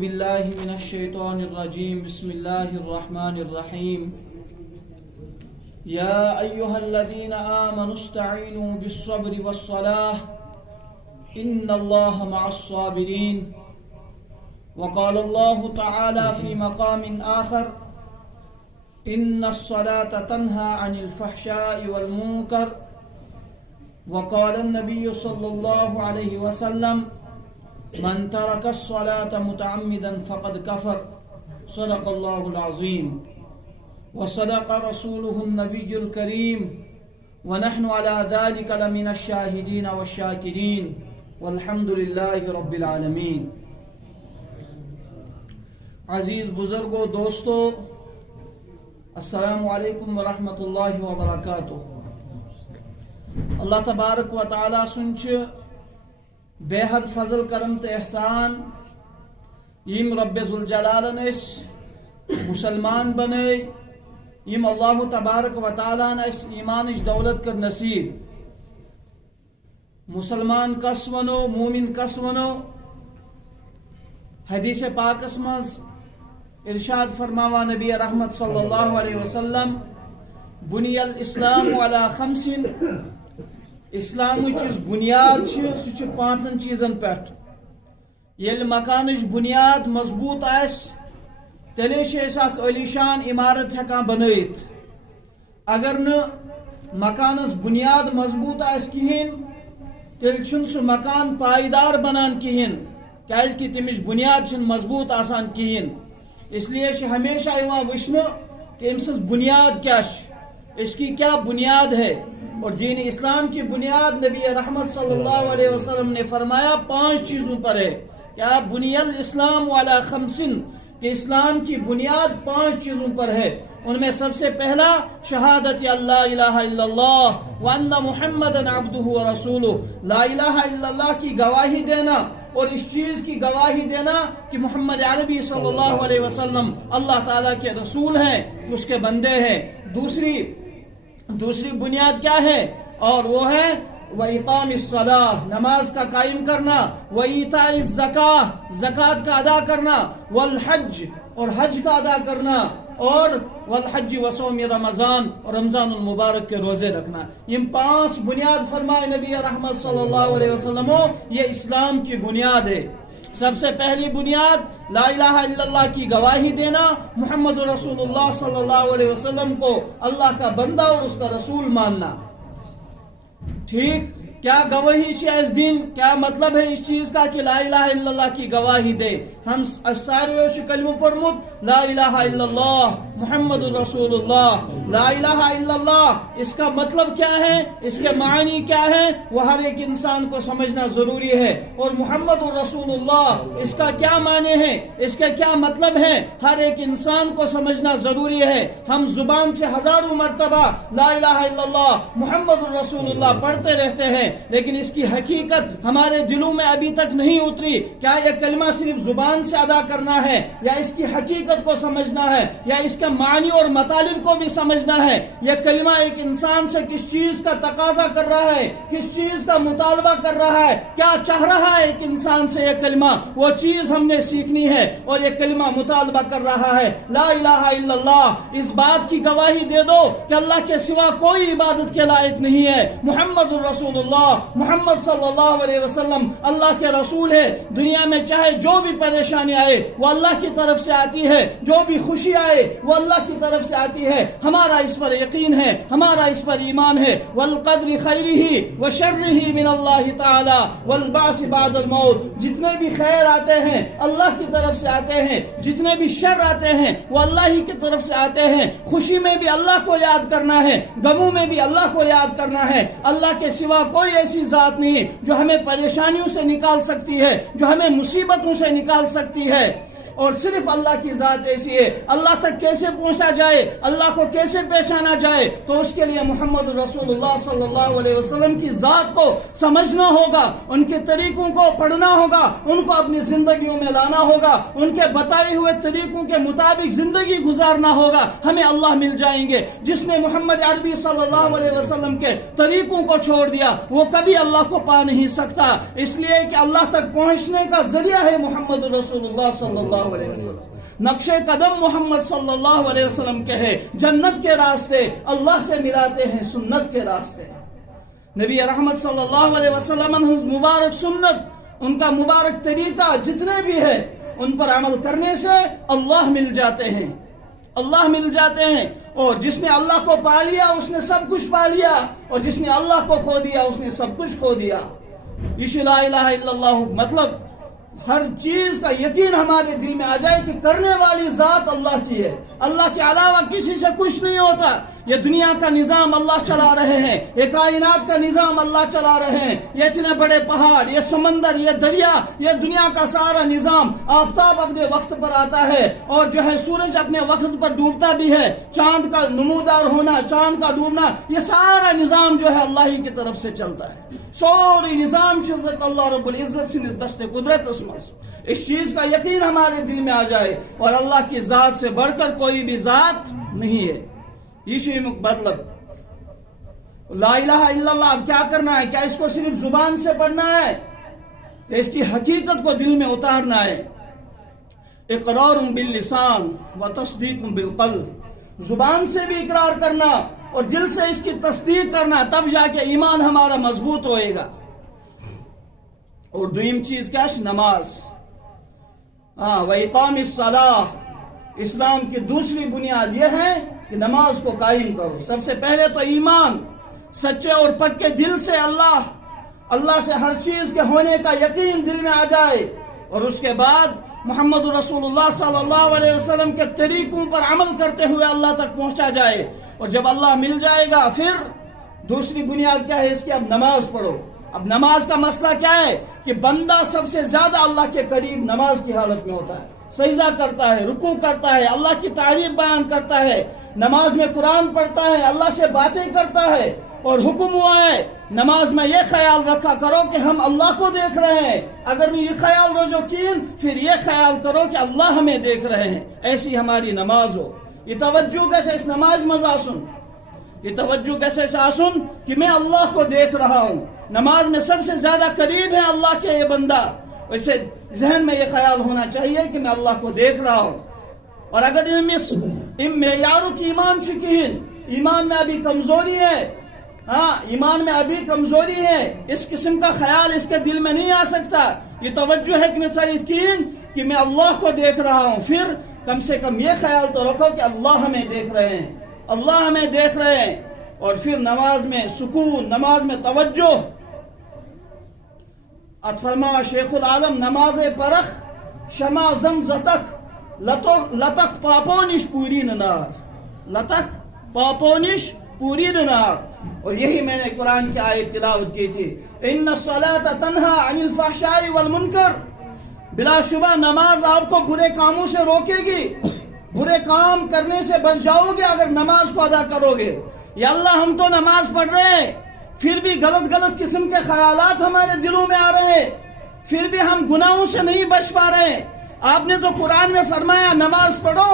بالله من الشيطان الرجيم بسم الله الرحمن الرحيم يا أيها الذين آمنوا استعينوا بالصبر والصلاة إن الله مع الصابرين وقال الله تعالى في مقام آخر إن الصلاة تنهى عن الفحشاء والمنكر وقال النبي صلى الله عليه وسلم من ترك الصلاة متعمدا فقد كفر صدق الله العظيم وصدق رسوله النبي الكريم ونحن على ذلك لمن الشاهدين والشاكرين والحمد لله رب العالمين. عزیز بزرگوں دوستو، السلام علیکم ورحمۃ اللہ وبرکاتہ. اللہ تبارک و تعالیٰ سنچ بے حد فضل کرم تو احسان یم رب ذوالجلالن اس مسلمان بنے، یم اللہ تبارک و تعالیٰ نے اس ایمانش دولت کر نصیب. مسلمان کس ونو، مومن کس ونو، حدیث پاکس مز ارشاد فرماوا نبی رحمت صلی اللہ علیہ وسلم بنی الاسلام علی خمس، اسلام چیز بنیاد سہ پانچن چیزن پہ. یل مکانش بنیاد مضبوط آس تیلے اخ علی شان عمارت ہکان بنائت. اگر مکانس بنیاد مضبوط آس کہین تیل چھن سہ مکان پائیدار بنان کہین، کیاز کہ تمش بنیاد چھن مضبوط آسان کہین. اس لیے ہمیشہ وچھن کہ امس بنیاد کیا، اس کی کیا بنیاد ہے. اور دین اسلام کی بنیاد نبی رحمت صلی اللہ علیہ وسلم نے فرمایا 5 چیزوں پر ہے. کیا بنی الاسلام علی خمس، کہ اسلام کی بنیاد 5 چیزوں پر ہے. ان میں سب سے پہلا شہادت اللہ الہ الا اللہ وان محمد عبدہ ورسولہ، لا الہ الا اللہ کی گواہی دینا اور اس چیز کی گواہی دینا کہ محمد عربی صلی اللہ علیہ وسلم اللہ تعالیٰ کے رسول ہیں، اس کے بندے ہیں. دوسری بنیاد کیا ہے؟ اور وہ ہے وَإِقَامِ الصَّلَاةِ، نماز کا قائم کرنا، وَإِيتَاءِ الزَّكَاةِ، زکوٰۃ کا ادا کرنا، وَالْحَجِّ، اور حج کا ادا کرنا، اور وَالْحَجِّ وَصَوْمِ رمضان، اور رمضان المبارک کے روزے رکھنا. یہ 5 بنیاد فرمائے نبی رحمت صلی اللہ علیہ وسلم، یہ اسلام کی بنیاد ہے. سب سے پہلی بنیاد لا الہ الا اللہ کی گواہی دینا، محمد رسول اللہ صلی اللہ علیہ وسلم کو اللہ کا بندہ اور اس کا رسول ماننا. ٹھیک، کیا گواہی اس دن، کیا مطلب ہے اس چیز کا کہ لا الہ الا اللہ کی گواہی دے. ہم سارے کلمہ پرمت لا الہ الا اللہ محمد رسول اللہ. لا الہ الا اللہ اس کا مطلب کیا ہے، اس کے معنی کیا ہے، وہ ہر ایک انسان کو سمجھنا ضروری ہے. اور محمد رسول اللہ اس کا کیا معنی ہے، اس کا کیا مطلب ہے، ہر ایک انسان کو سمجھنا ضروری ہے. ہم زبان سے ہزاروں مرتبہ لا الہ الا اللہ محمد رسول اللہ پڑھتے رہتے ہیں، لیکن اس کی حقیقت ہمارے دلوں میں ابھی تک نہیں اتری. کیا یہ کلمہ صرف زبان سے ادا کرنا ہے، یا اس کی حقیقت کو سمجھنا ہے، یا اس کے معنی اور مطالب کو بھی سمجھنا ہے. یہ کلمہ ایک انسان سے کس چیز کا تقاضا کر رہا ہے، کس چیز کا مطالبہ کر رہا ہے، کیا چاہ رہا ہے ایک انسان سے یہ کلمہ، وہ چیز ہم نے سیکھنی ہے. اور یہ کلمہ مطالبہ کر رہا ہے لا الہ الا اللہ، اس بات کی گواہی دے دو کہ اللہ کے سوا کوئی عبادت کے لائق نہیں ہے. محمد رسول اللہ، محمد صلی اللہ علیہ وسلم اللہ کے رسول ہے. دنیا میں چاہے جو بھی پریشانی آئے وہ اللہ کی طرف سے آتی ہے، جو بھی خوشی آئے وہ اللہ کی طرف سے آتی ہے. ہمارا اس پر یقین ہے، ہمارا اس پر ایمان ہے. والقدر خیرہ وشرہ من اللہ تعالی والبعث بعد الموت، جتنے بھی خیر آتے ہیں اللہ کی طرف سے آتے ہیں، جتنے بھی شر آتے ہیں وہ اللہ ہی کی طرف سے آتے ہیں. خوشی میں بھی اللہ کو یاد کرنا ہے، غموں میں بھی اللہ کو یاد کرنا ہے. اللہ کے سوا کوئی ایسی ذات نہیں جو ہمیں پریشانیوں سے نکال سکتی ہے، جو ہمیں مصیبتوں سے نکال سکتی ہے. اور صرف اللہ کی ذات ایسی ہے. اللہ تک کیسے پہنچا جائے, اللہ کو کیسے پہچانا جائے, تو اس کے لیے محمد رسول اللہ صلی اللہ علیہ وسلم کی ذات کو سمجھنا ہوگا, ان کے طریقوں کو پڑھنا ہوگا, ان کو اپنی زندگیوں میں لانا ہوگا, ان کے بتائے ہوئے طریقوں کے مطابق زندگی گزارنا ہوگا. ہمیں اللہ مل جائیں گے. جس نے محمد عربی صلی اللہ علیہ وسلم کے طریقوں کو چھوڑ دیا وہ کبھی اللہ کو پا نہیں سکتا, اس لیے کہ اللہ تک پہنچنے کا ذریعہ ہے محمد رسول اللہ صلی اللہ علیہ وسلم. نقش قدم محمد صلی اللہ علیہ وسلم کے ہیں. جنت کے راستے اللہ سے ملاتے ہیں سنت کے راستے. نبی رحمت صلی اللہ علیہ وسلم مبارک سنت, ان کا مبارک طریقہ جتنے بھی ہے ان پر عمل کرنے سے اللہ مل جاتے ہیں, اللہ مل جاتے ہیں. اور جس نے اللہ کو پا لیا اس نے سب کچھ پا لیا, اور جس نے اللہ کو کھو دیا اس نے سب کچھ کھو دیا. یہ لا الہ الا اللہ مطلب ہر چیز کا یقین ہمارے دل میں آ جائے کہ کرنے والی ذات اللہ کی ہے, اللہ کے علاوہ کسی سے کچھ نہیں ہوتا. یہ دنیا کا نظام اللہ چلا رہے ہیں, یہ کائنات کا نظام اللہ چلا رہے ہیں, یہ اتنے بڑے پہاڑ, یہ سمندر, یہ دریا, یہ دنیا کا سارا نظام. آفتاب اپنے وقت پر آتا ہے اور جو ہے سورج اپنے وقت پر ڈوبتا بھی ہے, چاند کا نمودار ہونا, چاند کا ڈوبنا, یہ سارا نظام جو ہے اللہ ہی کی طرف سے چلتا ہے. سوری نظام چیزت اللہ رب العزت سے دست قدرت اسمس. اس چیز کا یقین ہمارے دل میں آ جائے, اور اللہ کی ذات سے بڑھ کر کوئی بھی ذات نہیں ہے. یہ مطلب لا الہ الا اللہ. اب کیا کرنا ہے؟ کیا اس کو صرف زبان سے پڑھنا ہے؟ اس کی حقیقت کو دل میں اتارنا ہے. اقرار باللسان و تصدیق بالقلب. زبان سے بھی اقرار کرنا اور دل سے اس کی تصدیق کرنا, تب جا کے ایمان ہمارا مضبوط ہوئے گا. اور دویم چیز کیا ہے؟ نماز. و اقام الصلاۃ. اسلام کی دوسری بنیاد یہ ہے کہ نماز کو قائم کرو. سب سے پہلے تو ایمان, سچے اور پکے دل سے اللہ سے ہر چیز کے ہونے کا یقین دل میں آ جائے, اور اس کے بعد محمد رسول اللہ صلی اللہ علیہ وسلم کے طریقوں پر عمل کرتے ہوئے اللہ تک پہنچا جائے. اور جب اللہ مل جائے گا پھر دوسری بنیاد کیا ہے اس کی؟ اب نماز پڑھو. اب نماز کا مسئلہ کیا ہے کہ بندہ سب سے زیادہ اللہ کے قریب نماز کی حالت میں ہوتا ہے, سجدہ کرتا ہے, رکوع کرتا ہے, اللہ کی تعریف بیان کرتا ہے, نماز میں قرآن پڑھتا ہے, اللہ سے باتیں کرتا ہے. اور حکم ہوا ہے نماز میں یہ خیال رکھا کرو کہ ہم اللہ کو دیکھ رہے ہیں. اگر یہ خیال روزو کین پھر یہ خیال کرو کہ اللہ ہمیں دیکھ رہے ہیں. ایسی ہماری نماز ہو. یہ توجہ کیسے اس نماز مزا سن, یہ توجہ کیسے سن کہ میں اللہ کو دیکھ رہا ہوں. نماز میں سب سے زیادہ قریب ہے اللہ کے یہ بندہ. ویسے ذہن میں یہ خیال ہونا چاہیے کہ میں اللہ کو دیکھ رہا ہوں. اور اگر ان معیاروں کی ایمان شکین, ایمان میں ابھی کمزوری ہے, ایمان میں ابھی کمزوری ہے, اس قسم کا خیال اس کے دل میں نہیں آ سکتا. یہ توجہ ہے کہ میں اللہ کو دیکھ رہا ہوں, پھر کم سے کم یہ خیال تو رکھو کہ اللہ ہمیں دیکھ رہے ہیں, اللہ ہمیں دیکھ رہے ہیں. اور پھر نماز میں سکون, نماز میں توجہ. فرما شیخ العالم نماز پرخ شما زن زتک لتک پاپونش پوری نار, لتک پاپونش پوری نار. اور یہی میں نے قرآن کی آیت تلاوت کی تھی, ان الصلاۃ تنہا عن الفحشاء والمنکر. بلا شبہ نماز آپ کو برے کاموں سے روکے گی, برے کام کرنے سے بچ جاؤ گے اگر نماز کو ادا کرو گے. یا اللہ ہم تو نماز پڑھ رہے ہیں پھر بھی غلط قسم کے خیالات ہمارے دلوں میں آ رہے ہیں, پھر بھی ہم گناہوں سے نہیں بچ پا رہے ہیں. آپ نے تو قرآن میں فرمایا نماز پڑھو,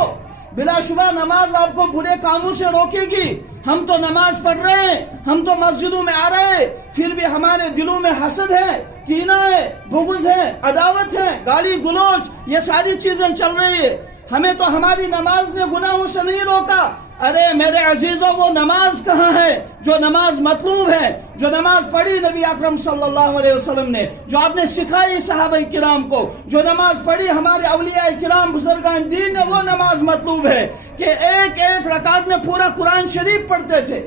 بلا شبہ نماز آپ کو برے کاموں سے روکے گی. ہم تو نماز پڑھ رہے ہیں, ہم تو مسجدوں میں آ رہے ہیں, پھر بھی ہمارے دلوں میں حسد ہے, کینہ ہے, بغض ہے, عداوت ہے, گالی گلوچ, یہ ساری چیزیں چل رہی ہے. ہمیں تو ہماری نماز نے گناہوں سے نہیں روکا. ارے میرے عزیزوں, وہ نماز کہاں ہے جو نماز مطلوب ہے, جو نماز پڑھی نبی اکرم صلی اللہ علیہ وسلم نے, جو آپ نے سکھائی صحابہ کرام کو, جو نماز پڑھی ہمارے اولیاء کرام بزرگان دین نے, وہ نماز مطلوب ہے کہ ایک ایک رکعت میں پورا قرآن شریف پڑھتے تھے,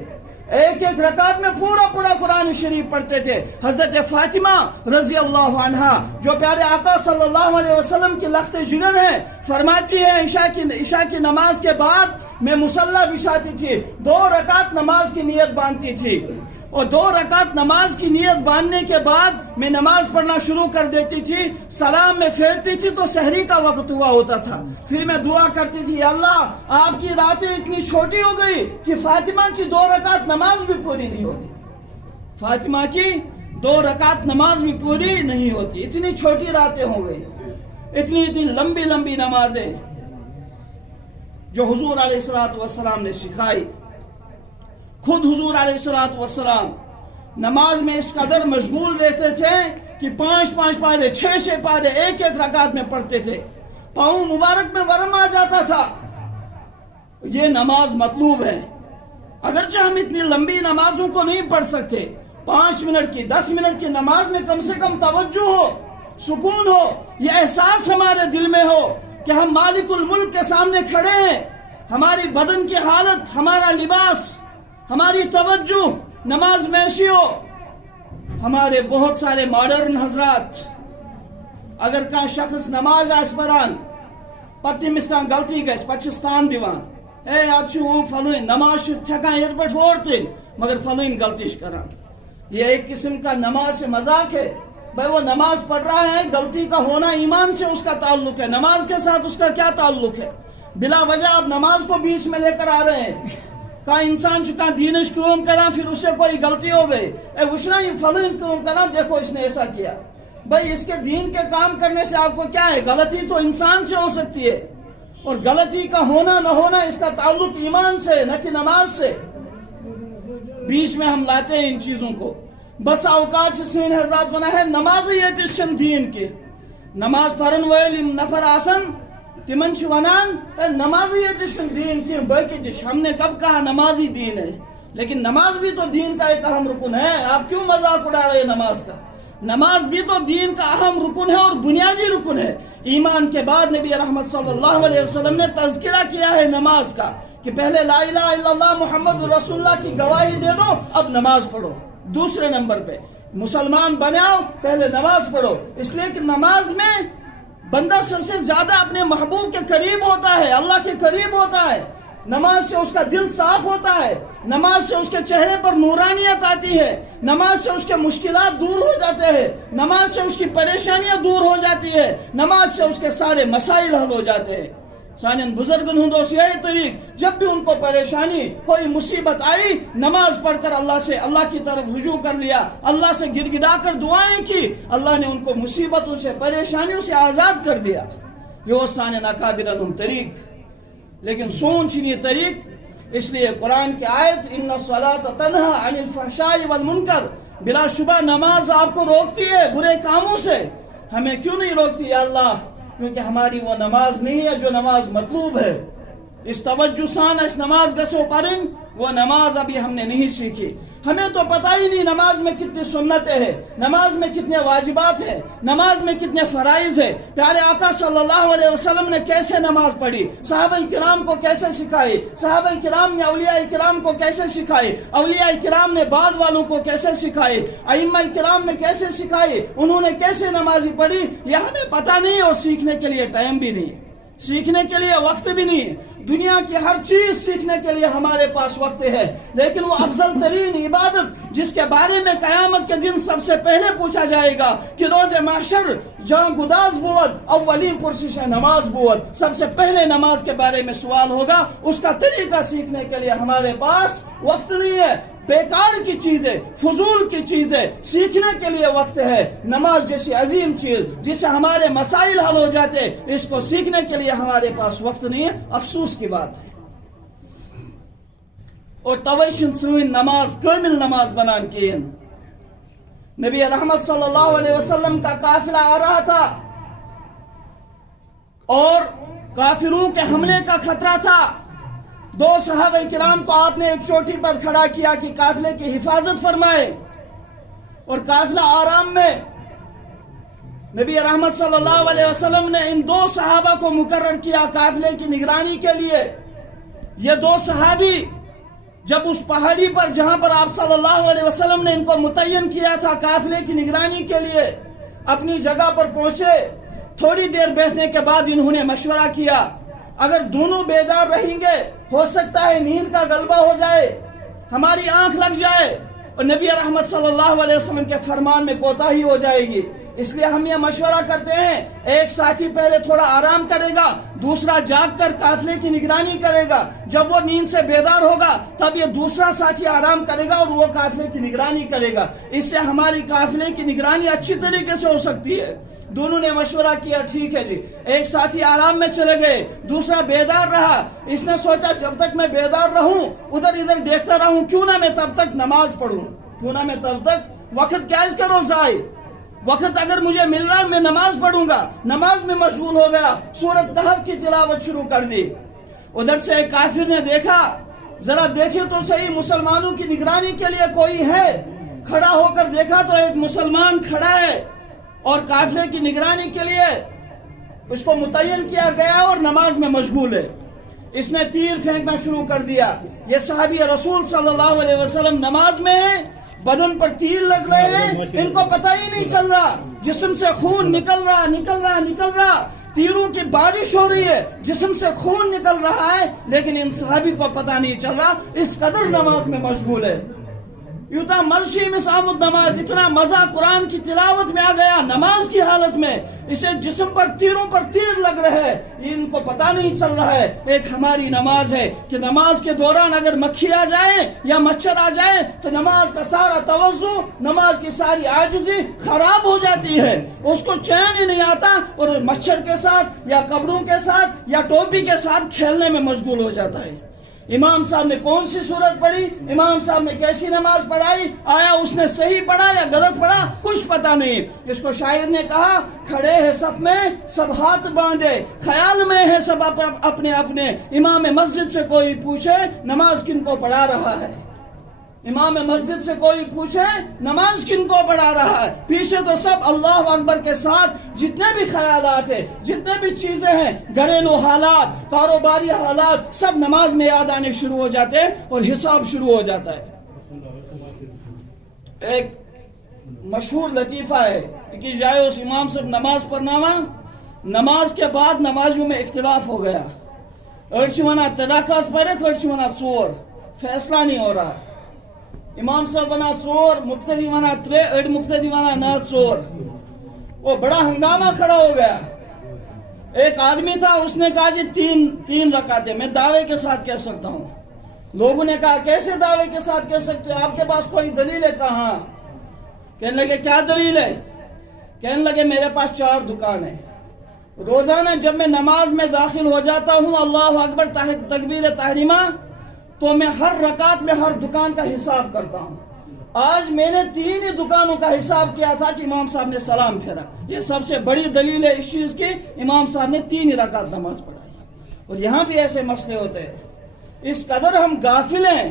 ایک ایک رکعت میں پورا قرآن شریف پڑھتے تھے. حضرت فاطمہ رضی اللہ عنہا جو پیارے آقا صلی اللہ علیہ وسلم کی لخت جگر ہیں, فرماتی ہے عشاء کی نماز کے بعد میں مصلی بچھاتی تھی, 2 رکعت نماز کی نیت باندھتی تھی. اور 2 رکعت نماز کی نیت باندھنے کے بعد میں نماز پڑھنا شروع کر دیتی تھی. سلام میں پھیرتی تھی تو سحری کا وقت ہوا ہوتا تھا. پھر میں دعا کرتی تھی, یا اللہ آپ کی راتیں اتنی چھوٹی ہو گئی کہ فاطمہ کی 2 رکعت نماز بھی پوری نہیں ہوتی. فاطمہ کی 2 رکعت نماز بھی پوری نہیں ہوتی. اتنی چھوٹی راتیں ہو گئی. اتنی لمبی لمبی نمازیں جو حضور علیہ الصلوۃ والسلام نے سکھائی. خود حضور علیہ الصلوۃ والسلام نماز میں اس قدر مشغول رہتے تھے کہ 5 پارے 6 پارے ایک رکعت میں پڑھتے تھے. پاؤں مبارک میں ورم آ جاتا تھا. یہ نماز مطلوب ہے. اگرچہ ہم اتنی لمبی نمازوں کو نہیں پڑھ سکتے, 5 منٹ کی 10 منٹ کی نماز میں کم سے کم توجہ ہو, سکون ہو, یہ احساس ہمارے دل میں ہو کہ ہم مالک الملک کے سامنے کھڑے ہیں. ہماری بدن کی حالت, ہمارا لباس, ہماری توجہ نماز میں ایسی ہو. ہمارے بہت سارے ماڈرن حضرات, اگر کا شخص نماز آس پران پتہ تمس کان غلطی گژھِ پتہ چھس تان دیوان, اے آج وہ فلوین نماز تھکان یہ پہ ہورتن مگر فلوین غلطی کران. یہ ایک قسم کا نماز سے مذاق ہے. بھائی وہ نماز پڑھ رہا ہے, غلطی کا ہونا ایمان سے اس کا تعلق ہے, نماز کے ساتھ اس کا کیا تعلق ہے؟ بلا وجہ آپ نماز کو بیچ میں لے کر آ رہے ہیں. کا انسان چکا دینش کام کرا پھر اسے کوئی غلطی ہو گئی, اے وشنا یہ فلان کام کرا, دیکھو اس نے ایسا کیا. بھائی اس کے دین کے کام کرنے سے آپ کو کیا ہے؟ غلطی تو انسان سے ہو سکتی ہے, اور غلطی کا ہونا نہ ہونا اس کا تعلق ایمان سے نہ کہ نماز سے. بیچ میں ہم لاتے ہیں ان چیزوں کو. بس اوقات سین حضرات ونا ہے نماز یہ چھ دین کی. نماز پڑھن ول نفر آسن تمن ونان نماز یہ چھ دین کی, باقی ہم نے کب کہا نماز ہی دین ہے؟ لیکن نماز بھی تو دین کا ایک اہم رکن ہے. آپ کیوں مذاق اڑا رہے ہیں نماز کا؟ نماز بھی تو دین کا اہم رکن ہے اور بنیادی رکن ہے. ایمان کے بعد نبی رحمت صلی اللہ علیہ وسلم نے تذکرہ کیا ہے نماز کا کہ پہلے لا الہ الا اللہ محمد رسول اللہ کی گواہی دے دو, اب نماز پڑھو. دوسرے نمبر پہ مسلمان بناؤ, پہلے نماز پڑھو. اس لیے کہ نماز میں بندہ سب سے زیادہ اپنے محبوب کے قریب ہوتا ہے, اللہ کے قریب ہوتا ہے. نماز سے اس کا دل صاف ہوتا ہے, نماز سے اس کے چہرے پر نورانیت آتی ہے, نماز سے اس کے مشکلات دور ہو جاتے ہیں, نماز سے اس کی پریشانیاں دور ہو جاتی ہے, نماز سے اس کے سارے مسائل حل ہو جاتے ہیں. سانین بزرگن ہندوس یہی طریق, جب بھی ان کو پریشانی کوئی مصیبت آئی نماز پڑھ کر اللہ کی طرف رجوع کر لیا, اللہ سے گڑ گڑا کر دعائیں کی, اللہ نے ان کو مصیبتوں سے پریشانیوں سے آزاد کر دیا. یہ سانین اکابرن طریق. لیکن سوچ یہ طریق, اس لیے قرآن کی آیت ان الصلاۃ تنہی عن الفحشاء والمنکر, بلا شبہ نماز آپ کو روکتی ہے برے کاموں سے. ہمیں کیوں نہیں روکتی یا اللہ؟ کیونکہ ہماری وہ نماز نہیں ہے جو نماز مطلوب ہے. اس توجہ سان اس نماز گسو پڑھن, وہ نماز ابھی ہم نے نہیں سیکھی. ہمیں تو پتہ ہی نہیں نماز میں کتنی سنتیں ہیں, نماز میں کتنے واجبات ہیں, نماز میں کتنے فرائض ہیں. پیارے آقا صلی اللہ علیہ وسلم نے کیسے نماز پڑھی, صحابہ کرام کو کیسے سکھائی, صحابہ کرام نے اولیاء کرام کو کیسے سکھائی, اولیاء کرام نے بعد والوں کو کیسے سکھائی, ائمہ کرام نے کیسے سکھائی, انہوں نے کیسے نمازی پڑھی, یہ ہمیں پتہ نہیں, اور سیکھنے کے لیے ٹائم بھی نہیں, سیکھنے کے لیے وقت بھی نہیں. دنیا کی ہر چیز سیکھنے کے لیے ہمارے پاس وقت ہے, لیکن وہ افضل ترین عبادت جس کے بارے میں قیامت کے دن سب سے پہلے پوچھا جائے گا کہ روز محشر جہاں گداز بود اولین پرسش نماز بود, سب سے پہلے نماز کے بارے میں سوال ہوگا. اس کا طریقہ سیکھنے کے لیے ہمارے پاس وقت نہیں ہے. بیکار کی چیزیں, فضول کی چیزیں سیکھنے کے لیے وقت ہے. نماز جیسی عظیم چیز جس سے ہمارے مسائل حل ہو جاتے, اس کو سیکھنے کے لیے ہمارے پاس وقت نہیں ہے. افسوس کی بات ہے. اور تویشن سوین نماز کامل نماز بنان کین. نبی رحمت صلی اللہ علیہ وسلم کا قافلہ آ رہا تھا اور کافروں کے حملے کا خطرہ تھا. 2 صحابہ کرام کو آپ نے ایک چوٹی پر کھڑا کیا کہ قافلے کی حفاظت فرمائے, اور قافلہ آرام میں. نبی رحمت صلی اللہ علیہ وسلم نے ان 2 صحابہ کو مقرر کیا قافلے کی نگرانی کے لیے. یہ 2 صحابی جب اس پہاڑی پر جہاں پر آپ صلی اللہ علیہ وسلم نے ان کو متعین کیا تھا قافلے کی نگرانی کے لیے, اپنی جگہ پر پہنچے, تھوڑی دیر بیٹھنے کے بعد انہوں نے مشورہ کیا, اگر دونوں بیدار رہیں گے ہو سکتا ہے نیند کا غلبہ ہو جائے, ہماری آنکھ لگ جائے, اور نبی رحمت صلی اللہ علیہ وسلم کے فرمان میں کوتاہی ہو جائے گی. اس لیے ہم یہ مشورہ کرتے ہیں، ایک ساتھی پہلے تھوڑا آرام کرے گا، دوسرا جاگ کر قافلے کی نگرانی کرے گا. جب وہ نیند سے بیدار ہوگا تب یہ دوسرا ساتھی آرام کرے گا اور وہ قافلے کی نگرانی کرے گا. اس سے ہماری قافلے کی نگرانی اچھی طریقے سے ہو سکتی ہے. دونوں نے مشورہ کیا، ٹھیک ہے جی. ایک ساتھی آرام میں چلے گئے، دوسرا بیدار رہا. اس نے سوچا جب تک میں بیدار رہوں ادھر ادھر دیکھتا رہوں، کیوں نہ میں تب تک نماز پڑھوں، کیوں نہ میں تب تک وقت کیس کرو ضائع. وقت اگر مجھے مل رہا ہے میں نماز پڑھوں گا. نماز میں مشغول ہو گیا، سورۃ کہف کی تلاوت شروع کر دی. ادھر سے ایک کافر نے دیکھا، ذرا دیکھے تو صحیح مسلمانوں کی نگرانی کے لیے کوئی ہے. کھڑا ہو کر دیکھا تو ایک مسلمان کھڑا ہے اور قافلے کی نگرانی کے لیے اس کو متعین کیا گیا اور نماز میں مشغول ہے. اس نے تیر پھینکنا شروع کر دیا. یہ صحابی رسول صلی اللہ علیہ وسلم نماز میں ہیں، بدن پر تیر لگ رہے ہیں، ان کو پتہ ہی نہیں چل رہا، جسم سے خون نکل رہا، تیروں کی بارش ہو رہی ہے، جسم سے خون نکل رہا ہے، لیکن ان صحابی کو پتہ نہیں چل رہا، اس قدر نماز میں مشغول ہے. یوتا مرشی مسام النماز، اتنا مزہ قرآن کی تلاوت میں آ گیا نماز کی حالت میں. اسے جسم پر تیروں پر تیر لگ رہے ہیں، ان کو پتہ نہیں چل رہا ہے. ایک ہماری نماز ہے کہ نماز کے دوران اگر مکھی آ جائے یا مچھر آ جائے تو نماز کا سارا توجہ، نماز کی ساری عاجزی خراب ہو جاتی ہے. اس کو چین ہی نہیں آتا اور مچھر کے ساتھ یا کپڑوں کے ساتھ یا ٹوپی کے ساتھ کھیلنے میں مشغول ہو جاتا ہے. امام صاحب نے کون سی سورت پڑھی، امام صاحب نے کیسی نماز پڑھائی، آیا اس نے صحیح پڑھا یا غلط پڑھا، کچھ پتہ نہیں. اس کو شاعر نے کہا، کھڑے ہیں صف میں سب ہاتھ باندھے، خیال میں ہے سب اپنے اپنے. امام مسجد سے کوئی پوچھے نماز کن کو پڑھا رہا ہے، امام مسجد سے کوئی پوچھے نماز کن کو پڑھا رہا ہے. پیچھے تو سب اللہ اکبر کے ساتھ جتنے بھی خیالات ہیں، جتنے بھی چیزیں ہیں، گھریلو حالات، کاروباری حالات، سب نماز میں یاد آنے شروع ہو جاتے ہیں اور حساب شروع ہو جاتا ہے. ایک مشہور لطیفہ ہے کہ جائے اس امام سے نماز پڑھنا، نماز کے بعد نمازیوں میں اختلاف ہو گیا. اڑچ ونا تداکاس پڑھے، اڑچ ونا چور، فیصلہ نہیں ہو رہا. امام صاحب ونا چور، مقتدی ونا ترے، اڑ مقتدی ونا نہ چور. وہ بڑا ہنگامہ کھڑا ہو گیا. ایک آدمی تھا، اس نے کہا جی تین رکعتیں میں دعوے کے ساتھ کہہ سکتا ہوں. لوگوں نے کہا کیسے دعوے کے ساتھ کہہ سکتے ہو، آپ کے پاس کوئی دلیل ہے؟ کہاں. کہنے لگے کیا دلیل ہے؟ کہنے لگے میرے پاس 4 دکان ہیں. روزانہ جب میں نماز میں داخل ہو جاتا ہوں، اللہ اکبر تکبیر تحریمہ، تو میں ہر رکعت میں ہر دکان کا حساب کرتا ہوں. آج میں نے 3 ہی دکانوں کا حساب کیا تھا کہ امام صاحب نے سلام پھیرا. یہ سب سے بڑی دلیل ہے اس چیز کی، امام صاحب نے 3 ہی رکعت نماز پڑھائی. اور یہاں بھی ایسے مسئلے ہوتے ہیں. اس قدر ہم غافل ہیں،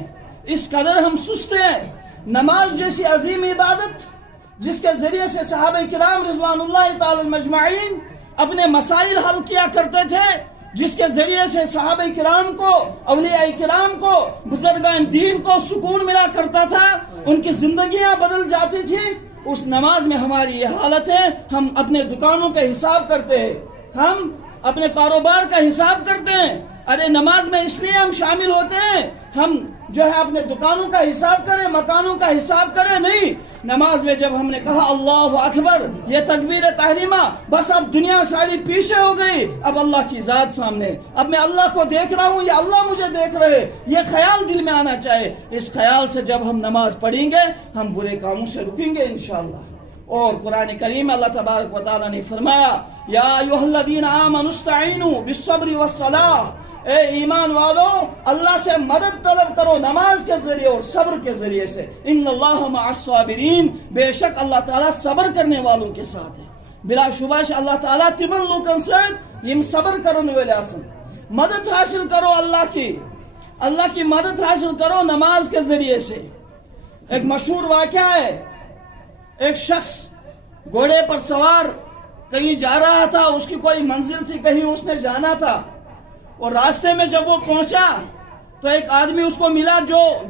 اس قدر ہم سست ہیں. نماز جیسی عظیم عبادت جس کے ذریعے سے صحابہ کرام رضوان اللہ تعالی مجمعین اپنے مسائل حل کیا کرتے تھے، جس کے ذریعے سے صحابہ کرام کو، اولیاء کرام کو، بزرگان دین کو سکون ملا کرتا تھا، ان کی زندگیاں بدل جاتی تھی. اس نماز میں ہماری یہ حالت ہے، ہم اپنے دکانوں کا حساب کرتے ہیں، ہم اپنے کاروبار کا حساب کرتے ہیں. ارے نماز میں اس لیے ہم شامل ہوتے ہیں ہم جو ہے اپنے دکانوں کا حساب کریں، مکانوں کا حساب کریں، نہیں. نماز میں جب ہم نے کہا اللہ اکبر، یہ تکبیر تحریمہ، بس اب دنیا ساری پیچھے ہو گئی. اب اللہ کی ذات سامنے، اب میں اللہ کو دیکھ رہا ہوں یا اللہ مجھے دیکھ رہے، یہ خیال دل میں آنا چاہے. اس خیال سے جب ہم نماز پڑھیں گے ہم برے کاموں سے رکیں گے انشاءاللہ. اور قرآن کریم اللہ تبارک و تعالیٰ نے فرمایا، یا ایھا الذین آمنوا استعینوا بالصبر والصلاۃ، اے ایمان والو اللہ سے مدد طلب کرو نماز کے ذریعے اور صبر کے ذریعے سے. ان اللہ مع الصابرین، بے شک اللہ تعالیٰ صبر کرنے والوں کے ساتھ ہے. بلا شبہ اللہ تعالیٰ تمن لوکن ساتھ یم صبر کرنے والے آسن. مدد حاصل کرو اللہ کی مدد حاصل کرو نماز کے ذریعے سے. ایک مشہور واقعہ ہے، ایک شخص گھوڑے پر سوار کہیں جا رہا تھا، اس کی کوئی منزل تھی، کہیں اس نے جانا تھا. اور راستے میں جب وہ پہنچا تو ایک آدمی اس کو ملا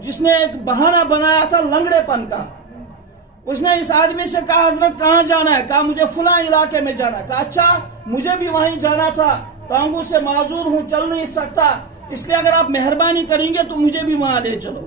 جس نے ایک بہانہ بنایا تھا لنگڑے پن کا. اس نے اس آدمی سے کہا حضرت کہاں جانا ہے؟ کہا مجھے فلاں علاقے میں جانا ہے. کہا اچھا مجھے بھی وہیں جانا تھا، ٹانگوں سے معذور ہوں، چل نہیں سکتا، اس لیے اگر آپ مہربانی کریں گے تو مجھے بھی وہاں لے چلو.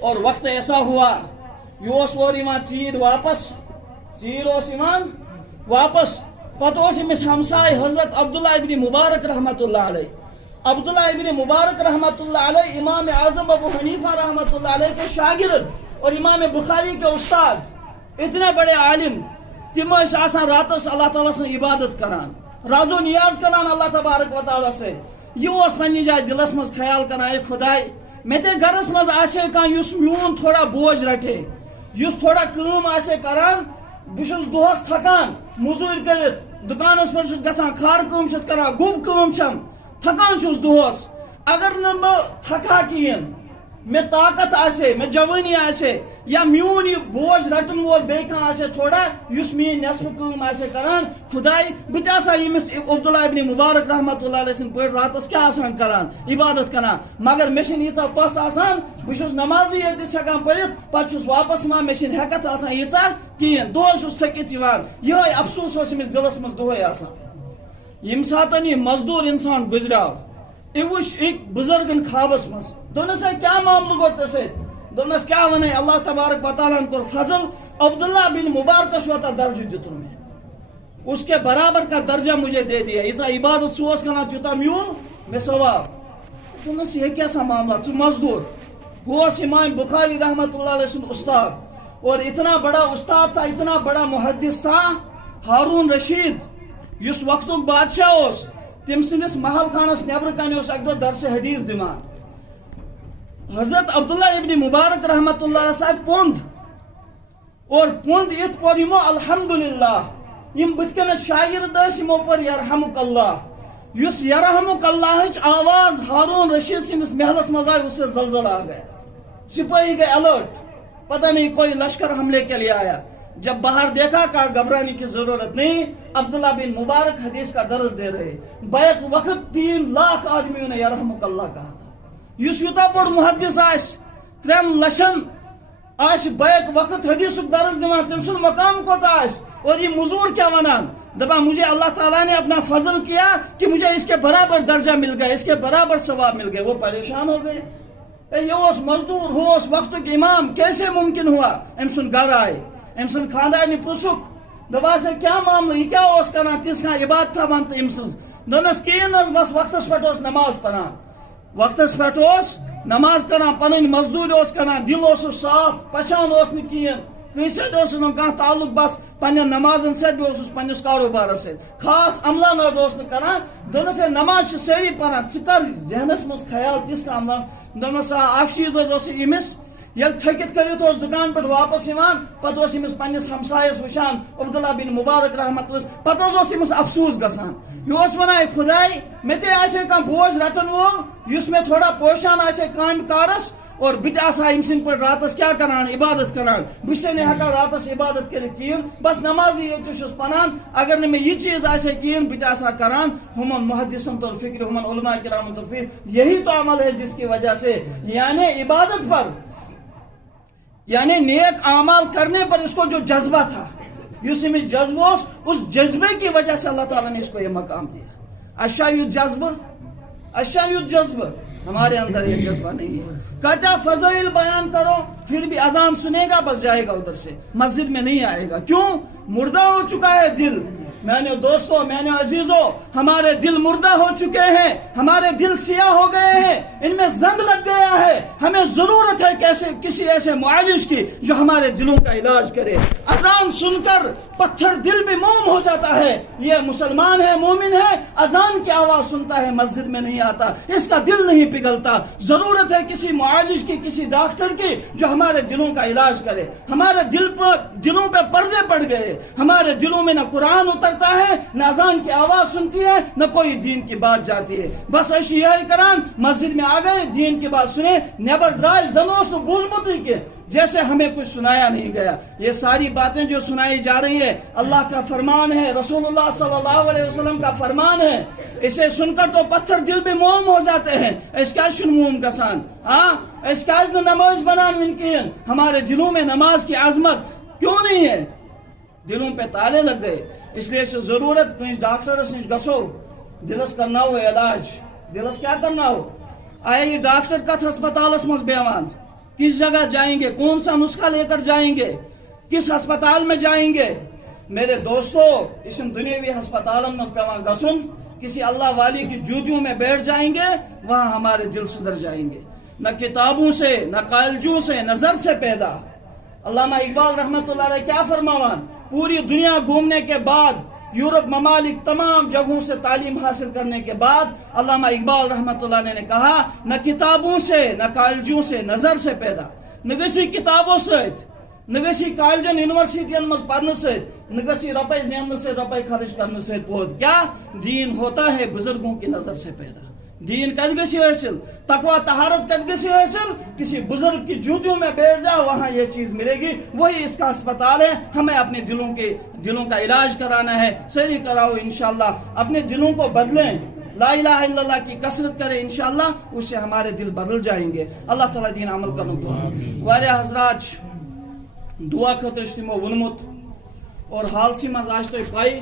اور وقت ایسا ہوا یہ اور ژیر واپس واپس پتہ امس ہمسائے حضرت عبداللہ ابن مبارک رحمۃ اللہ علیہ عبداللہ ابن مبارک رحمۃ اللہ علیہ امام اعظم ابو حنیفہ رحمۃ اللہ علیہ کے شاگرد اور امام بخاری کے استاد اتنے بڑے عالم تم آسان راتس اللہ تعالیٰ سے عبادت کران راز و نیاز کران اللہ تبارک و تعالیٰ سے یہ پنہ جائے دلس مز خیال کران اے خدائے مے تے گرس مز آسے کان یس میون تھوڑا بوجھ رٹے یس تھوڑا کام آسے کران بہس دہس تھکان مزور کرت دکانس پر گژھان کھار کام چھس کران گوب کام چھم تھکان چھس دہس اگر نہ بہ تھکا کہین میں طاقت آسے میں جوانی آسے یا میون یہ بوجھ رٹن وول بے کان آسے تھوڑا یس مین نصف کام آسے کران خدائی بہ تہ آسا یمس عبداللہ ابن مبارک رحمۃ اللہ علیہ سن پٲٹھۍ راتس کیا آسان کران عبادت کران مگر مے چھن ییژاہ پس آسان بہ چھس نمازی ییتس ہیکان پٔرِتھ پتہٕ چھس واپس یوان مے چھن ہیکتھ آسان ییژاہ کہین دۄہس چھس تھٔکِتھ یوان یہے افسوس اوس أمِس دلس منٛز دۄہے آسان ییٚمہِ ساتن یہ مزدور انسان گزریو یہ وچھ ایک بزرگن خوابس مز دونس کیا معاملہ گو ژے سۭتۍ دونس کیا ونے اللہ تبارک و تعالیٰ کور فضل عبداللہ بن مبارکس ووتا درجہ دیتن میں اس کے برابر کا درجہ مجھے دے دیا ایسا عبادت سوس کرنا تیوتا میول میں ثواب دونس یہ کیسا معاملہ ژٕ مزدور وہ امام بخاری رحمۃ اللہ علیہ سن استاد اور اتنا بڑا استاد تھا اتنا بڑا محدث تھا ہارون رشید اس وقتک بادشاہ اس تم سندس محل خانس نبر کن اک دہ درس حدیث دمان حضرت عبداللہ ابن مبارک رحمۃ اللہ علیہ صاحب پوند اور پوند ات پور یمو الحمدللہ یم بت کن شاگرد یمو پر یرحمک اللہ اس یرحمک اللہ آواز ہارون رشید سندس محلس مز آئی اس سے زلزلہ آ گیا سپاہی گئے الرٹ پتہ نہیں کوئی لشکر حملے کے لیے آیا جب باہر دیکھا کہا گھبرانے کی ضرورت نہیں عبداللہ بن مبارک حدیث کا درس دے رہے بیک وقت 3 لاکھ آدمیوں نے یرحمک اللہ کہا تھا یس یوتا بڑ محدث آس 3 لچھن آس بیک وقت حدیث درس دیوان تم سن مقام کوتا آس اور یہ مزور کیا ونان دبا مجھے اللہ تعالیٰ نے اپنا فضل کیا کہ مجھے اس کے برابر درجہ مل گیا اس کے برابر ثواب مل گئے وہ پریشان ہو گئے یہ مزدور ہو اس وقت کے امام کیسے ممکن ہوا ام سن گھر آئے ام سن خاندان پرسک دبا سے کیا معاملہ یہ کیا اس کرنا تس کا عبادت تھا بنت ام سن دونس کین بس وقتس پہ نماز پڑھان وقتس پہ نماز کران پن مزدور کران دل صاف پشان کہین کنس کھانا تعلق بس پنہ نمازن ست پنس کاروبار ست خاص عملہ نہ کران دونس نماز ساری پران ثر ذہنس مز خیال تس کا عملہ دونس اخ چیز امس یل تھکت کرت دکان پہ واپس پتہ امس پنس ہمسایس وچان عبداللہ بن مبارک رحمۃ اللہ پتہ امس افسوس گژھان یہ ونان خدائے مے تے آسے کھانا بوجھ رٹن وول اس میں تھوڑا پوشان آسے کام کارس اور بت آسا ام سن پہ راتس کیا کران عبادت کران بس ہیکان راتس عبادت کرت کہین بس نمازی یہ پران اگر نہ یہ چیز آسے کہین بت آسا کران ہمن محدثن تو فکر ہمن علماء کرام تو فکر یہی تو عمل ہے جس کی وجہ سے یعنی عبادت پر یعنی نیک اعمال کرنے پر اس کو جو جذبہ تھا اس جذبہ اس جذبے کی وجہ سے اللہ تعالیٰ نے اس کو یہ مقام دیا اشایت جذبہ ہمارے اندر یہ جذبہ نہیں ہے کہتا فضائل بیان کرو پھر بھی اذان سنے گا بس جائے گا ادھر سے مسجد میں نہیں آئے گا کیوں مردہ ہو چکا ہے دل میں نے دوستوں میں نے عزیزوں ہمارے دل مردہ ہو چکے ہیں ہمارے دل سیاہ ہو گئے ہیں ان میں زنگ لگ گیا ہے ہمیں ضرورت ہے کیسے کسی ایسے معالج کی جو ہمارے دلوں کا علاج کرے اذان سن کر پتھر دل میں موم ہو جاتا ہے یہ مسلمان ہے مومن ہے اذان کی آواز سنتا ہے مسجد میں نہیں آتا اس کا دل نہیں پگھلتا ضرورت ہے کسی معالج کی کسی ڈاکٹر کی جو ہمارے دلوں کا علاج کرے ہمارے دلوں پہ پردے پڑ گئے ہمارے دلوں میں نہ قرآن اترتا ہے نہ اذان کی آواز سنتی ہے نہ کوئی دین کی بات جاتی ہے بس ایسی یہی کران مسجد میں آ گئے دین کی بات سنے نیبر درائے زلوس تو بوزمتی کے جیسے ہمیں کچھ سنایا نہیں گیا یہ ساری باتیں جو سنائی جا رہی ہے اللہ کا فرمان ہے رسول اللہ صلی اللہ علیہ وسلم کا فرمان ہے اسے سن کر تو پتھر دل میں موم ہو جاتے ہیں اس کا موم کسان اس کا نماز بنان ان کی ہمارے دلوں میں نماز کی عظمت کیوں نہیں ہے دلوں پہ تالے لگ گئے اس لیے ضرورت کہیں ڈاکٹرس نش گسو دلس کرنا علاج دلس کیا کرنا آیا یہ ڈاکٹر کت ہسپتالس مز بیوان کس جگہ جائیں گے, کون سا نسخہ لے کر جائیں گے, کس ہسپتال میں جائیں گے. میرے دوستو, اس دنیاوی ہسپتالوں میں پیوان گسن, کسی اللہ والی کی جوتیوں میں بیٹھ جائیں گے, وہاں ہمارے دل سدھر جائیں گے. نہ کتابوں سے, نہ کالجوں سے, نظر سے پیدا. علامہ اقبال رحمت اللہ علیہ کیا فرماوان, پوری دنیا گھومنے کے بعد, یورپ ممالک تمام جگہوں سے تعلیم حاصل کرنے کے بعد, علامہ اقبال رحمت اللہ علیہ نے کہا, نہ کتابوں سے, نہ کالجوں سے, نظر سے پیدا. نگسی کتابوں سے, نگسی کالجن یونیورسٹین مز پڑھنے سے, نگسی روپے زیننے سے, روپے خرچ کرنے سے پود. کیا دین ہوتا ہے بزرگوں کی نظر سے پیدا. دین کد گسی حاصل, تقوی طہارت کد گسی حاصل, کسی بزرگ کی جوتیوں میں بیٹھ جاؤ, وہاں یہ چیز ملے گی. وہی اس کا اسپتال ہے. ہمیں اپنے دلوں کا علاج کرانا ہے. صحیح کراؤ انشاءاللہ, اپنے دلوں کو بدلیں, لا الہ الا اللہ کی کثرت کریں, انشاءاللہ اس سے ہمارے دل بدل جائیں گے. اللہ تعالیٰ دین عمل کرنے کو. واریاہ حضرات دعا خطر تمو ونمت, اور حالسی مز آج تو پائی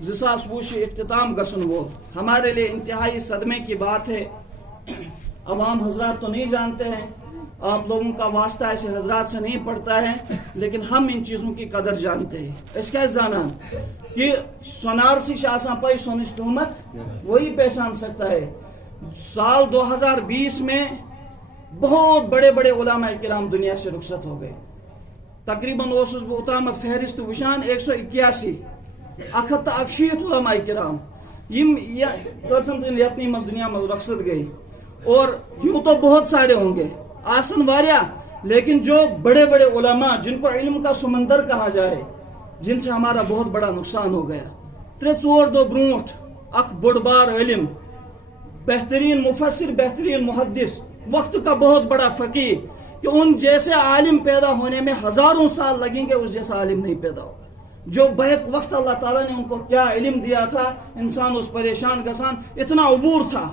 2020 اختتام گسن وہ ہمارے لیے انتہائی صدمے کی بات ہے. عوام حضرات تو نہیں جانتے ہیں, آپ لوگوں کا واسطہ ایسے حضرات سے نہیں پڑتا ہے, لیکن ہم ان چیزوں کی قدر جانتے ہیں. اس کا جانا کہ سونار سی شاساں پائی سونش قومت وہی پہچان سکتا ہے. سال 2020 میں بہت بڑے بڑے علماء کرام دنیا سے رخصت ہو گئے. تقریباً اوسس بہ اوتامت فہرست وشان 181 168 علماء کرام یتنی مز دنیا میں رخصت گئی. اور یوں تو بہت سارے ہوں گے, آسن واریا, لیکن جو بڑے بڑے علماء جن کو علم کا سمندر کہا جائے, جن سے ہمارا بہت بڑا نقصان ہو گیا. 3-4 دو برونٹ اخ بڑ بار علم, بہترین مفسر, بہترین محدث, وقت کا بہت بڑا فقیہ, کہ ان جیسے عالم پیدا ہونے میں ہزاروں سال لگیں گے, اس جیسا عالم نہیں پیدا ہوگا. جو بیک وقت اللہ تعالیٰ نے ان کو کیا علم دیا تھا, انسان اس پریشان گسان, اتنا عبور تھا.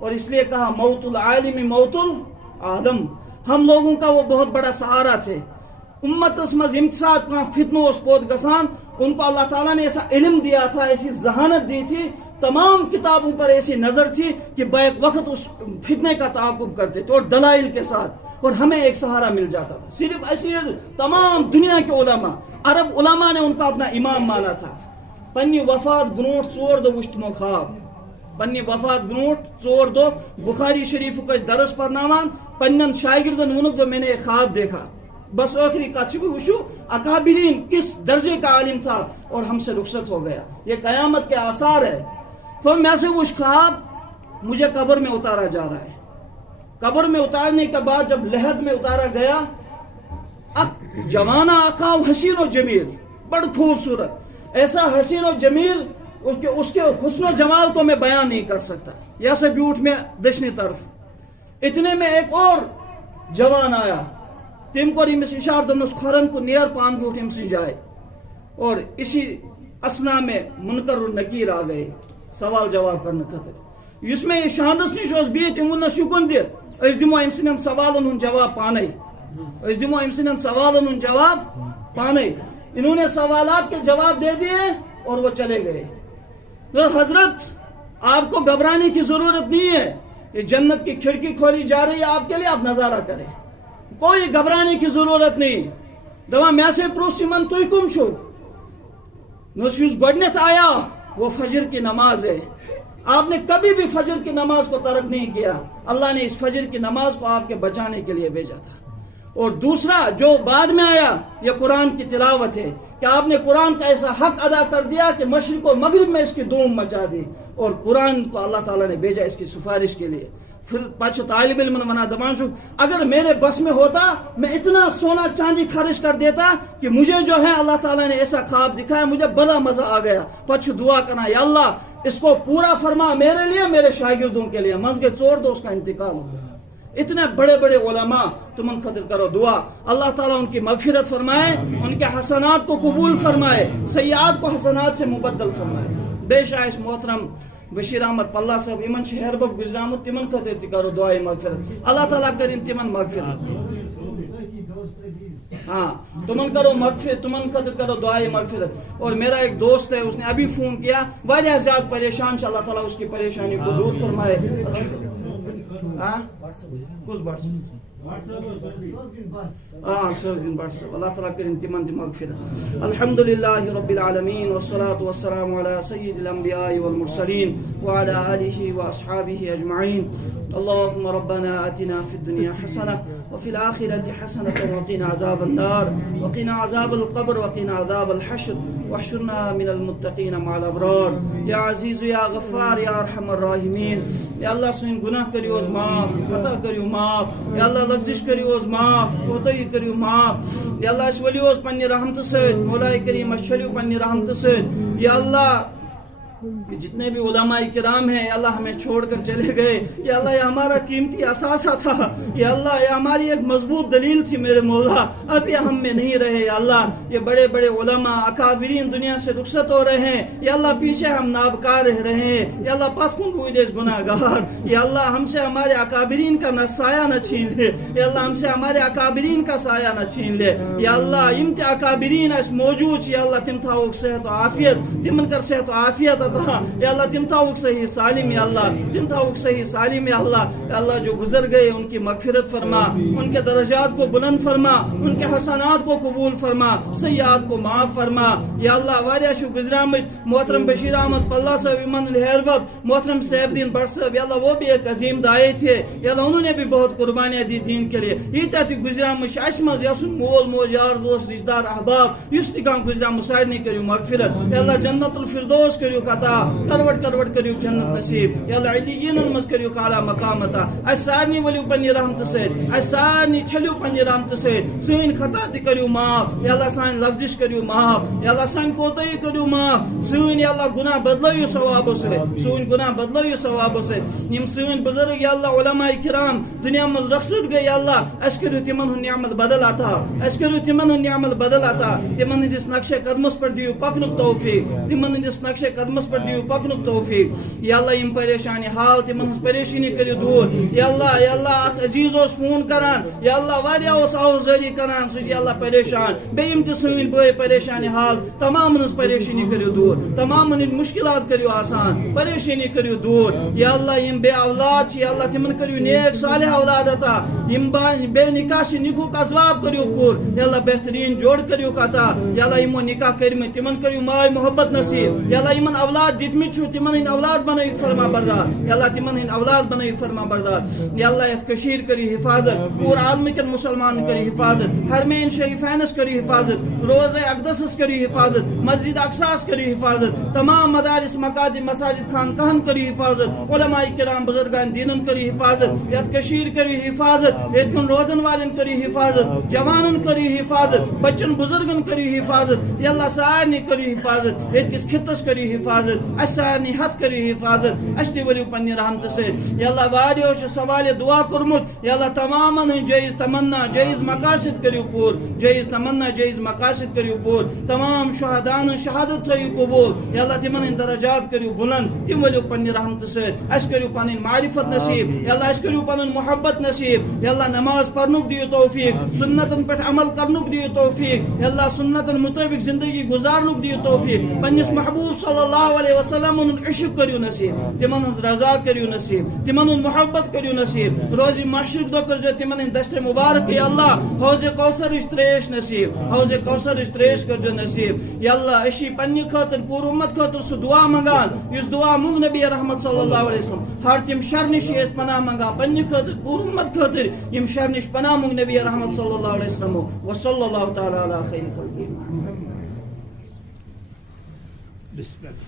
اور اس لیے کہا موت العالم موت العالم. ہم لوگوں کا وہ بہت بڑا سہارا تھے. امت اسمز امتصاد کا فتنو اس پود گسان, ان کو اللہ تعالیٰ نے ایسا علم دیا تھا, ایسی ذہانت دی تھی, تمام کتابوں پر ایسی نظر تھی کہ بیک وقت اس فتنے کا تعاقب کرتے تھے, اور دلائل کے ساتھ, اور ہمیں ایک سہارا مل جاتا تھا. صرف ایسی تمام دنیا کے علماء, عرب علماء نے ان کا اپنا امام مانا تھا. پنی وفات برونٹ 4 دو وشتمو خواب, پنی وفات برونٹ 4 دو بخاری شریف کو درس پرناوان, پنن شاگردن ونک جو میں نے ایک خواب دیکھا. بس آخری کچھ بھی وشو اکابرین کس درجے کا عالم تھا, اور ہم سے رخصت ہو گیا. یہ قیامت کے آثار ہے. تو میں سے وہ خواب مجھے قبر میں اتارا جا رہا ہے. قبر میں اتارنے کے بعد جب لحد میں اتارا گیا, جوانہ آقا حسین و جمیل, بڑا خوبصورت, ایسا حسین و جمیل, اس کے حسن و جمال کو میں بیان نہیں کر سکتا. یا سے بیوٹ میں دشنی طرف, اتنے میں ایک اور جوان آیا, تم کو امس اشار دمس کھرن کو نیر پان بیوٹ امس جائے. اور اسی اسنا میں منکر و نکیر آ گئے سوال جواب کرنے خاطر. اس میں شاندس نش بہت ونس یکن دہ دمو ام سن سوالن ہند جواب پانے, دمو ام سن سوالن ہند جواب پانے. انہوں نے سوالات کے جواب دے دیے اور وہ چلے گئے. تو حضرت آپ کو گھبرانے کی ضرورت نہیں ہے, یہ جنت کی کھڑکی کھولی جا رہی ہے آپ کے لیے, آپ نظارہ کریں, کوئی گھبرانے کی ضرورت نہیں. دوا میں سے پروس من تھی کم چھو, نس گڈنیت آیا وہ فجر کی نماز ہے. آپ نے کبھی بھی فجر کی نماز کو ترک نہیں کیا. اللہ نے اس فجر کی نماز کو آپ کے بچانے کے لیے بھیجا تھا. اور دوسرا جو بعد میں آیا, یہ قرآن کی تلاوت ہے, کہ آپ نے قرآن کا ایسا حق ادا کر دیا کہ مشرق و مغرب میں اس کی دھوم مچا دی. اور قرآن کو اللہ تعالیٰ نے بھیجا اس کی سفارش کے لیے. پھر پچھ طالب علم ونا دپان چھُ اگر میرے بس میں ہوتا میں اتنا سونا چاندی خرچ کر دیتا کہ مجھے جو ہے اللہ تعالیٰ نے ایسا خواب دکھایا, مجھے بڑا مزہ آ گیا. پچھ دعا کرنا, یا اللہ اس کو پورا فرما میرے لیے, میرے شاگردوں کے لیے. مزگے 4 دو اس کا انتقال ہو گیا. اتنے بڑے بڑے علماء, تمن خاطر کرو دعا, اللہ تعالیٰ ان کی مغفرت فرمائے, ان کے حسنات کو قبول فرمائے, سیئات کو حسنات سے مبدل فرمائے. بے شائش محترم بشیر احمد پلہ صاحب امن ہیر بب گزرامت, تمن خاطر تہ کرو دعائے مغفرت, اللہ تعالیٰ کرن تمن مغفرت. ہاں تمن کرو مغفرت, تمن خاطر کرو دعائے مغفرت. اور میرا ایک دوست ہے, اس نے ابھی فون کیا, واریاہ زیادہ پریشان, اللہ تعالیٰ اس کی پریشانی کو دور فرمائے. ہاں کس بات سوزن بٹ صاحب اللہ تعالیٰ کرن تمن تہ مغفرت. الحمدللہ رب العالمین والصلاة والسلام على سید الانبیاء والمرسلین وعلى آلہ واصحابہ اجمعین. اللهم ربنا آتنا في الدنيا حسنة وفي الآخرة حسنة وقنا عذاب النار وقنا عذاب القبر وقنا عذاب الحشر واحشرنا من المتقين مع الأبرار. یا عزیز یا غفار یا ارحم الراحمین. یا اللہ سن گناہ کریوز معاف، خطا کریو معاف. یا اللہ لغزش کریوز معاف، کوتاہی کریو معاف. یا اللہ اس ولیوز پنی رحمت سے مولا کریم اس چلیو پنی رحمت سے. یا اللہ جتنے بھی علماء کرام ہیں یا اللہ ہمیں چھوڑ کر چلے گئے. یا اللہ یہ ہمارا قیمتی اثاثہ تھا. یا اللہ یہ ہماری ایک مضبوط دلیل تھی میرے مولا. اب یہ ہم میں نہیں رہے. یا اللہ یہ بڑے بڑے علماء اکابرین دنیا سے رخصت ہو رہے ہیں. یا اللہ پیچھے ہم نابکار رہ رہے ہیں. یا اللہ پتکن ہوئی دیس گناہ گار. یا اللہ ہم سے ہمارے اکابرین کا سایہ نہ چھین لے. یا اللہ ہم سے ہمارے اکابرین کا سایہ نہ چھین لے. یا اللہ امت اکابرین اس موجود. یا اللہ تم تھاوک صحت و عافیت، تمن کر صحت و عافیت. یا اللہ تم تھاوک صحیح سالم. یا اللہ تم تھاوک صحیح سالم. یا اللہ جو گزر گئے ان کی مغفرت فرما، ان کے درجات کو بلند فرما، ان کے حسنات کو قبول فرما، سیئات کو معاف فرما. یا اللہ واریاہ شو گزرامت محترم بشیر احمد پلہ صاحب ایمان الہیربت، محترم سیف الدین بٹ صاحب. یا اللہ وہ بھی ایک عظیم داعی تھے. یا اللہ انہوں نے بھی بہت قربانیاں دی دین کے لیے. یہ تھی گزرامت اس مز یسن مول موج یار دوست رشتہ دار احباب یس تہ کانٛہہ گزرامت سارنٕے کٔرِو مغفرت. یا اللہ جنت الفردوس کٔرِو عطا، کروٹ کروٹ کریو جنت نصیب. یا اللہ علیین مز کریو اعلیٰ مقام عطا. اس سارنی ولیو پنی رحمت سے، اس سارنی چھلیو پنی رحمت سے. سین خطا تہ کریو معاف. یا اللہ سان لغزش کریو معاف. یا اللہ سان کوتاہی کریو معاف. سین یا اللہ گناہ بدلائیو ثوابو سے، سین گناہ بدلائیو ثوابو سے. یم سین بزرگ یا اللہ علماء کرام دنیا مز رخصت گئے. یا اللہ اس کریو تمن ہن نعمت بدل عطا، اس کریو تمن ہن نعمت بدل عطا. تمن ہندس نقشے قدمس پر دیو پکنک توفیق، تمن ہندس نقشے قدمس پر دیو پکنک توفیق. یا اللہ یم پریشانی حال تمن پریشانی کریو دور. یا اللہ اخ عزیز اس فون کران. یا اللہ واریاہ اس آوازاری کران سہ یا اللہ پریشان. بیم تہ سن بھائی پریشانی حال تمام ہن پریشانی کریو دور، تمام ہن مشکلات کریو آسان، پریشانی کریو دور. یا اللہ یم بے اولاد یا اللہ تمن کریو نیک صالح اولاد عطا. یم بے نکاح چھ نکاح اسباب کریو پور. یا اللہ بہترین جوڑ کریو عطا. یا اللہ یمو نکاح کرمت تمن کریو ماے محبت نصیب. یا اللہ یمن اولاد دتمت چھو تمن ہند اولاد بنائیت فرما بردار. یا اللہ تمن ہند اولاد بنائیت فرما بردار. یا اللہ یت کشیر کری حفاظت، پور عالم کن مسلمان کری حفاظت، حرمین شریفینس کری حفاظت، روزہ اقدس کری حفاظت، مسجد اقصاس کری حفاظت، تمام مدارس مکاتب مساجد خانقاہن کری حفاظت، علماء کرام بزرگان دینن کری حفاظت. یت کشیر کری حفاظت، یت کن روزن والن کری حفاظت، جوانن کری حفاظت، بچن بزرگن کری حفاظت. یا اللہ سارنی کری حفاظت، یت کس خطس کری حفاظت، اس سارنی حد کری حفاظت. اس تہ ولیو پنہ رحمت سے. یا اللہ واریو چھ سوال دعا کورمت. یا اللہ تمامن ہن جائز تمنا جائز مقاصد کریو پور، جائز تمنا جائز مقاصد کریو پور. تمام شہدان شہادت تھیو قبول. یا اللہ تمن ہن درجات کریو بلند. تم ولیو پنہ رحمت سے. اس کریو پنن معرفت نصیب. یا اللہ اس کریو پنن محبت نصیب. یا اللہ نماز پڑھنک دیو توفیق، سنتن پہ عمل کرنک دیو توفیق. یا اللہ سنتن مطابق زندگی گزارنک دیو توفیق. پنس محبوب صلی اللہ علیہ وسلم عشق کریو نصیب، تمن ہز رضا کریو نصیب، تمن ہز محبت کریو نصیب. روزی محشر دو کر تمن ہند دست مبارک. یا اللہ حوض کوثر تریش نصیب، حوض کوثر تریش کر نصیب. یا اللہ اشی پنہ خاطر پور امت خاطر سہ دعا منگان اس دعا منگ نبی رحمت صلی اللہ علیہ وسلم. ہر تم شر نش پناہ منگان پنہ خاطر پور امت خاطر یم شر نش پناہ منگ نبی رحمت صلی اللہ علیہ وسلم. وصلی اللہ تعالی علی خیر خلقہ محمد. بسم اللہ.